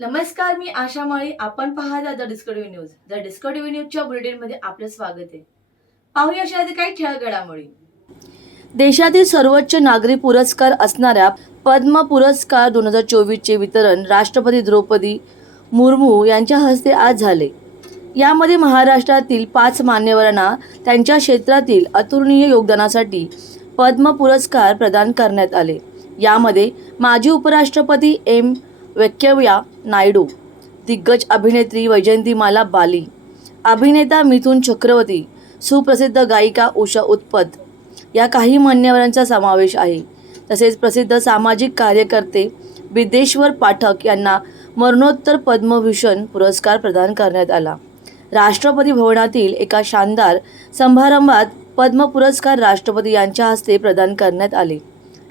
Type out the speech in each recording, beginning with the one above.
नमस्कार मी आशा माळी. आपण पाहता the discovery news. The discovery न्यूजच्या बुलेटिनमध्ये आपलं स्वागत आहे. पाहूया अशा काही ठळक घडामोडी देशातील सर्वोच्च नागरी पुरस्कार असणाऱ्या पद्म पुरस्कार दोन हजार चोवीसचे वितरण राष्ट्रपती द्रौपदी मुर्मू यांच्या हस्ते आज झाले. यामध्ये महाराष्ट्रातील पाच मान्यवरांना त्यांच्या क्षेत्रातील अतुलनीय योगदानासाठी पद्म पुरस्कार प्रदान करण्यात आले. यामध्ये माजी उपराष्ट्रपती एम. व्यंकय्या नायडू दिग्गज अभिनेत्री वैजयंतीमाला बाली अभिनेता मिथुन चक्रवर्ती सुप्रसिद्ध गायिका उषा उत्पत या काही मान्यवरांचा समावेश आहे. तसेच प्रसिद्ध सामाजिक कार्यकर्ते बिदेश्वर पाठक यांना मरणोत्तर पद्मभूषण पुरस्कार प्रदान करण्यात आला. राष्ट्रपती भवनातील एका शानदार समारंभात पद्म पुरस्कार राष्ट्रपती यांच्या हस्ते प्रदान करण्यात आले.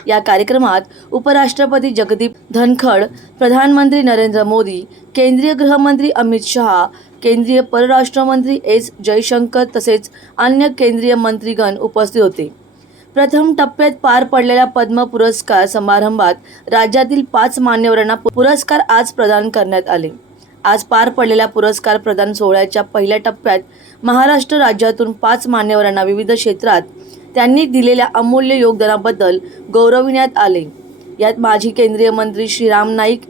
या कार्यक्रमात उपराष्ट्रपती जगदीप धनखड प्रधानमंत्री नरेंद्र मोदी केंद्रीय गृहमंत्री अमित शहा केंद्रीय परराष्ट्र मंत्री एस जयशंकर तसेच अन्य केंद्रीय मंत्रीगण उपस्थित होते. प्रथम टप्प्यात पार पडलेल्या पद्म पुरस्कार समारंभात राज्यातील पाच मान्यवरांना पुरस्कार आज प्रदान करण्यात आले. आज पार पडलेल्या पुरस्कार प्रदान सोहळ्याच्या पहिल्या टप्प्यात महाराष्ट्र राज्यातून पाच मान्यवरांना विविध क्षेत्रात त्यांनी दिलेल्या अमूल्य योगदानाबद्दल गौरविण्यात आले. यात माजी केंद्रीय मंत्री श्रीराम नाईक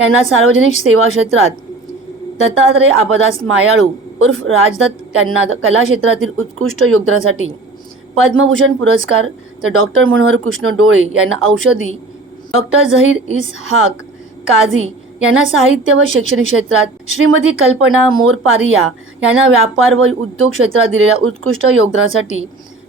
यांना सार्वजनिक सेवा क्षेत्रात दत्तात्रय आबादास मायाळू उर्फ राजदत्त यांना कला क्षेत्रातील उत्कृष्ट योगदानासाठी पद्मभूषण पुरस्कार तर डॉक्टर मनोहर कृष्ण डोळे यांना औषधी डॉक्टर झहीर इस हाक काझी यांना साहित्य व शैक्षणिक क्षेत्रात श्रीमती कल्पना मोरपारिया यांना व्यापार व उद्योग क्षेत्रात दिलेल्या उत्कृष्ट योगदानासाठी